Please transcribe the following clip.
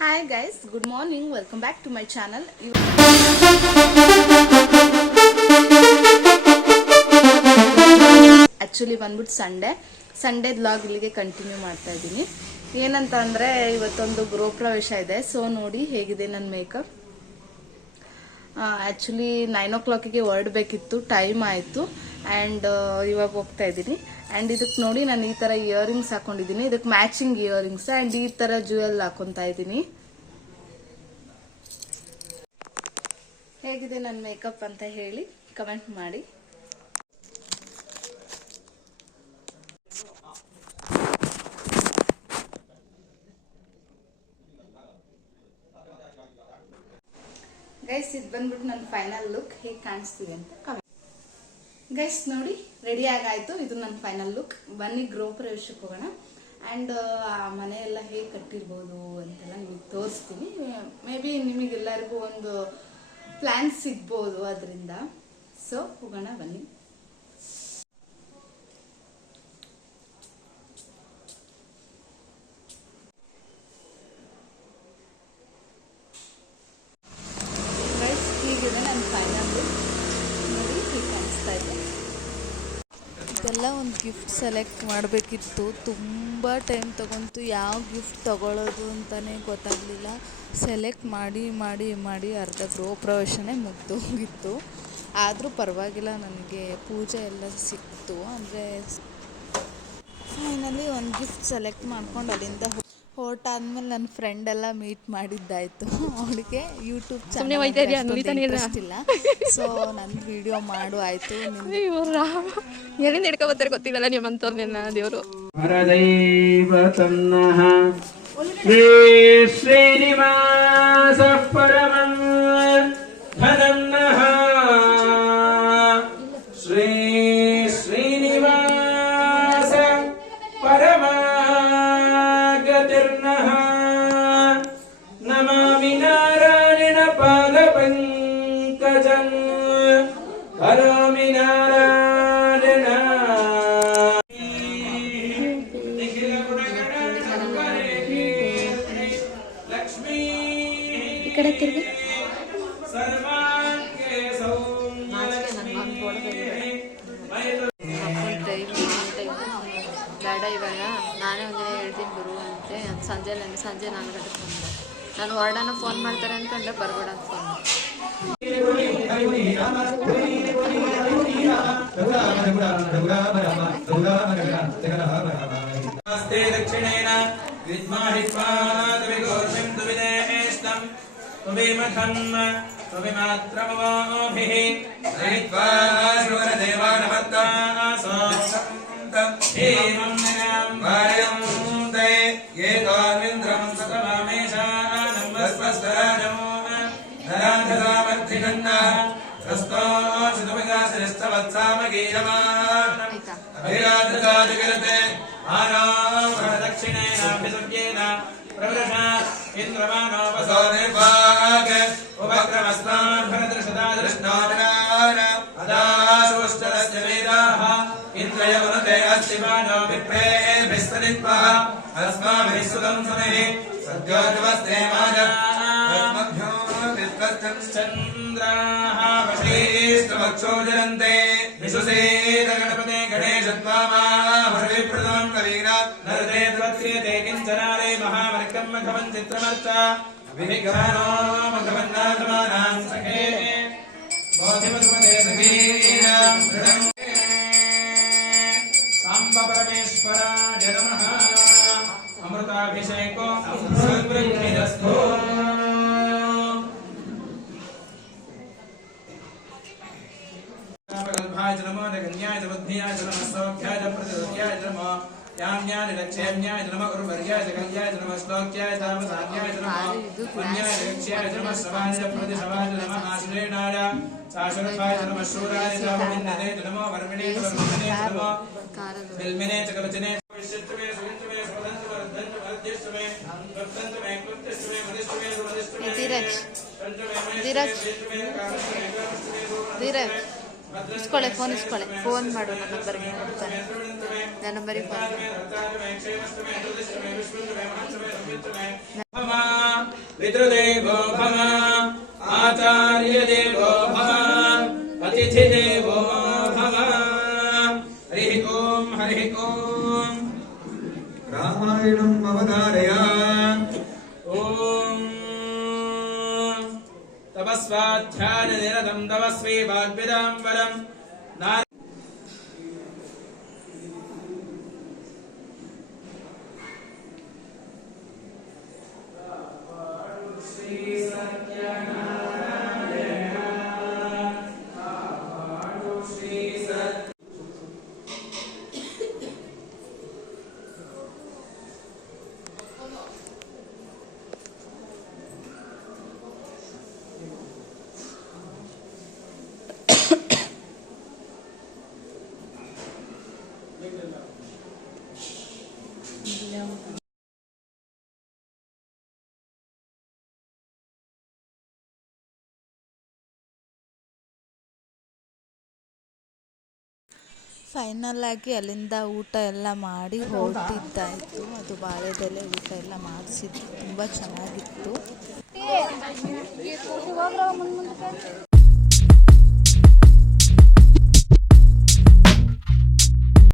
Hi guys, good morning. Welcome back to my channel. Actually ಬಂದ್ಬಿಟ್ಟು Sunday vlog ಇಲ್ಲಿಗೆ continue ಮಾಡ್ತಾ ಇದ್ದೀನಿ. ಏನಂತ ಅಂದ್ರೆ ಇವತ್ತೊಂದು ಗೃಹ ಪ್ರವೇಶ ಇದೆ. ಸೊ ನೋಡಿ ಹೇಗಿದೆ ನನ್ನ ಮೇಕಪ್. ಆಕ್ಚುಲಿ 9 o'clock ಹೊರಡಬೇಕಿತ್ತು, ಟೈಮ್ ಆಯಿತು ಆ್ಯಂಡ್ ಇವಾಗ ಹೋಗ್ತಾ ಇದ್ದೀನಿ. ಆ್ಯಂಡ್ ಇದಕ್ಕೆ ನೋಡಿ ನಾನು ಈ ಥರ ಇಯರಿಂಗ್ಸ್ ಹಾಕೊಂಡಿದ್ದೀನಿ. ಇದಕ್ಕೆ ಮ್ಯಾಚಿಂಗ್ ಇಯರಿಂಗ್ಸ್ ಆ್ಯಂಡ್ ಈ ಥರ ಜ್ಯುವೆಲ್ ಹಾಕೊತಾ ಇದ್ದೀನಿ. ಹೇಗಿದೆ ನನ್ನ ಮೇಕಪ್ ಅಂತ ಹೇಳಿ ಕಮೆಂಟ್ ಮಾಡಿ. ಗೈಸ್ ಇದು ಬಂದ್ಬಿಟ್ಟು ನನ್ನ ಫೈನಲ್ ಲುಕ್. ಹೇಗೆ ಕಾಣಿಸ್ತಿದೆ ಅಂತ ಕಮೆಂಟ್. ಗೈಸ್ ನೋಡಿ ರೆಡಿ ಆಗಾಯ್ತು. ಇದು ನನ್ನ ಫೈನಲ್ ಲುಕ್. ಬನ್ನಿ ಗೃಹ ಪ್ರವೇಶಕ್ಕೆ ಹೋಗೋಣ ಆ್ಯಂಡ್ ಮನೆಯೆಲ್ಲ ಹೇಗೆ ಕಟ್ಟಿರ್ಬೋದು ಅಂತೆಲ್ಲ ನಿಮಗೆ ತೋರಿಸ್ತೀನಿ. ಮೇ ಬಿ ನಿಮಗೆಲ್ಲರಿಗೂ ಒಂದು ಪ್ಲಾನ್ ಸಿಗ್ಬೋದು ಅದರಿಂದ. ಸೊ ಹೋಗೋಣ ಬನ್ನಿ. ಹೀಗಿದೆ ನನ್ನ ಫೈನಲ್ ಲುಕ್. ನೋಡಿ ಹೀಗೆ ಕಾಣಿಸ್ತಾ ಇದೆ. ಇದೆಲ್ಲ ಒಂದು ಗಿಫ್ಟ್ ಸೆಲೆಕ್ಟ್ ಮಾಡಬೇಕಿತ್ತು. ತುಂಬ ಟೈಮ್ ತಗೊಂತು. ಯಾವ ಗಿಫ್ಟ್ ತಗೊಳ್ಳೋದು ಅಂತಲೇ ಗೊತ್ತಾಗಲಿಲ್ಲ. ಸೆಲೆಕ್ಟ್ ಮಾಡಿ ಅರ್ಧ ಗೃಹ ಪ್ರವೇಶನೇ ಮುಗ್ದೋಗಿತ್ತು. ಆದರೂ ಪರವಾಗಿಲ್ಲ, ನನಗೆ ಪೂಜೆ ಎಲ್ಲ ಸಿಕ್ತು. ಅಂದರೆ ಫೈನಲಿ ಒಂದು ಗಿಫ್ಟ್ ಸೆಲೆಕ್ಟ್ ಮಾಡ್ಕೊಂಡು ಅಲ್ಲಿಂದ ಹೊರಟಾದ್ಮೇಲೆ ನನ್ನ ಫ್ರೆಂಡ್ ಎಲ್ಲ ಮೀಟ್ ಮಾಡಿದ್ದಾಯಿತು. ಅವಳಿಗೆ ಯೂಟ್ಯೂಬ್ ಚಾನಲ್ ಇಂಟ್ರೆಸ್ಟ್ ಇಲ್ಲ. ಸೊ ನನ್ನ ವಿಡಿಯೋ ಮಾಡು ಆಯಿತು. ಎಲ್ಲಿಂದ ಹಿಡ್ಕೊಬತ್ತಾರೆ ಗೊತ್ತಿಲ್ಲ ನಿಮ್ಮಂತವ್ರನ್ನೆಲ್ಲ ದೇವರು. ಶ್ರೀ ಶ್ರೀನಿವಾಸ ಪರಮಂ ಧನನ್ನಃ ಶ್ರೀ ಶ್ರೀನಿವಾಸ ಪರಮಾಗತಿರ್ನಃ ನಮಾಮಿ ನಾರಾಯಣ ಪಾದ ಪಂಕಜಂ ಕರೋಮಿ ನಾರಾಯಣ. ಕಡೆ ತಿರುಗಿ ಬೇಡ ಇವಾಗ ನಾನೇ ಒಂದಿನ ಹೇಳ್ತೀನಿ ಗುರು ಅಂತೆ. ಸಂಜೆ 4 ಗಂಟೆಗೆ ಫೋನ್ ಮಾಡಿ. ನಾನು ಹೊರಡನ ಫೋನ್ ಮಾಡ್ತಾರೆ ಅಂದ್ಕೊಂಡೆ, ಬರ್ಬೇಡ ಅಂತ ಫೋನ್ ಮಾಡಿ. ದಕ್ಷಿಣೇನ ವಿದ್ಮಾಹಿತ್ವಾದವಿಘೋಷಂ ದುವಿದೇಷ್ಟಂ ತ್ವಮೇಮಖನ್ನ ತ್ವಮೇಮಾತ್ರಮವಾಭಿಃ ದಯಿತ್ವಾ ಶುಭರದೇವಾನಮತ್ತಾಸೋತ್ತಂ ಹೇಮಂ ನಿನಾಂ ವಾರಯಂ ದೇ ಏಕಾರ್ವಿಂದ್ರಂ ಸತಮಾಮೇಶಾನಂ ವಸ್ಪಸ್ತರಾಜಂ ನರಾಂಧಸಾಮರ್ಥಿಗನ್ನ ಸ್ತೋಷಿತವಿಗಾಸರಿಸ್ತವತ್ಸಾಮಗೀಯಮಾನಂ ಅಭಿರಾಧೃತಾದಿಗಿರತೆ ಆನಾವರದಕ್ಷಿಣೇನಾಭಿಸವ್ಯೇನ ಪ್ರವೃಷ ಇಂದ್ರಮಾನೋಪಸೋ ನಿರ್ಭಾಗ ಉಪಕ್ರಮಸ್ತಾನ್ ಭರದೃಷದಾದೃಷ್ಣೋರ್ಗಾನ ಅದಾಶೋಷ್ಟರಸ್ಯ ವೇದಾಃ ಇಂದ್ರಯವನುತೆ ಅಸ್ತಿಮಾನೋ ವಿಪ್ರೇಭಿಸ್ತನಿತ್ವಃ ಅಸ್ಮಾಭಿಃ ಸುತಂ ಸಮೇ ಸದ್ಯೋಜವಸ್ತೆ ಮಾಜಸ್ಮಭ್ಯೋ ವಿತ್ವಸ್ಥಂ ಚಂದ್ರಾಃ ವಶೇಷ್ಟಮಕ್ಷೋಜರಂತೆ ವಿಶುಸೇದ ಗಣಪತೆ ಗಣೇಶತ್ವಾಮಾಭರವಿಪ್ರದಮಂ ನವೀನಾತ್ ನರತೆ ತ್ವತ್ಕ್ರಿಯತೆ ಕಿಂಚನಾರೆ ಮಹಾಮರಿಕಂ ಮಘವಂ ಚಿತ್ರಮರ್ಚ ವಿವಿಘ್ನಾನೋ ಮಘವನ್ನಾಥಮಾನಾಂ ಸಖೇ ಬೋಧಿಮಸುಮತೆ ಸಖೀನಾಂ ದೃಢಂ ಸಾಂಬ ಪರಮೇಶ್ವರಾಯ ನಮಃ. ಅಮೃತಾಭಿಷೇಕೋ ಸಮೃದ್ಧಿರಸ್ತೋ. नमो गण्याय बुद्धियाय नमः सौख्याय प्रतिदुर्याय नमः याम्याय लक्ष्याम्याय नमः उर्वर्याय गल्याय नमः श्लोक्याय तामसान्याय नमः पुण्याय लक्ष्याय नमः समाज प्रतिशवाय नमः आश्रयणाय शाश्वताय नमः शूराय तामविन्दते नमः वर्मिणे नमः बिल्मिने चकलचने विशिष्टमे सुविष्टमे स्वदन्तु वर्धन्तु वर्ध्यष्टमे वर्धन्तु मे कृत्यष्टमे मदिष्टमे सुमदिष्टमे ಧೀರಜ್ ಇಸ್ಕೊಳ್ಳೆ, ಫೋನ್ ಇಸ್ಕೊಳ್ಳೆ. ಫೋನ್ ಮಾಡು ನನ್ನ ನಂಬರ್ಗೆ. ನನ್ನ ನಂಬರಿಗೆ ಫೋನ್ पितृदेवो भव आचार्यदेवो भव अतिथिदेवो भव हरिः ॐ रामायणम् अवधारय ॐ तपस्वाध्यायनिरतं तपस्वी वाग्विदाम्बरम् ಫೈನಲ್ ಆಗಿ ಅಲ್ಲಿಂದ ಊಟ ಎಲ್ಲ ಮಾಡಿ ಹೊರಟಿದ್ದಾಯಿತು. ಅದು ಬಾಳೆದೆಲೆ ಊಟ ಎಲ್ಲ ಮಾಡಿಸಿದ್ದು ತುಂಬ ಚೆನ್ನಾಗಿತ್ತು.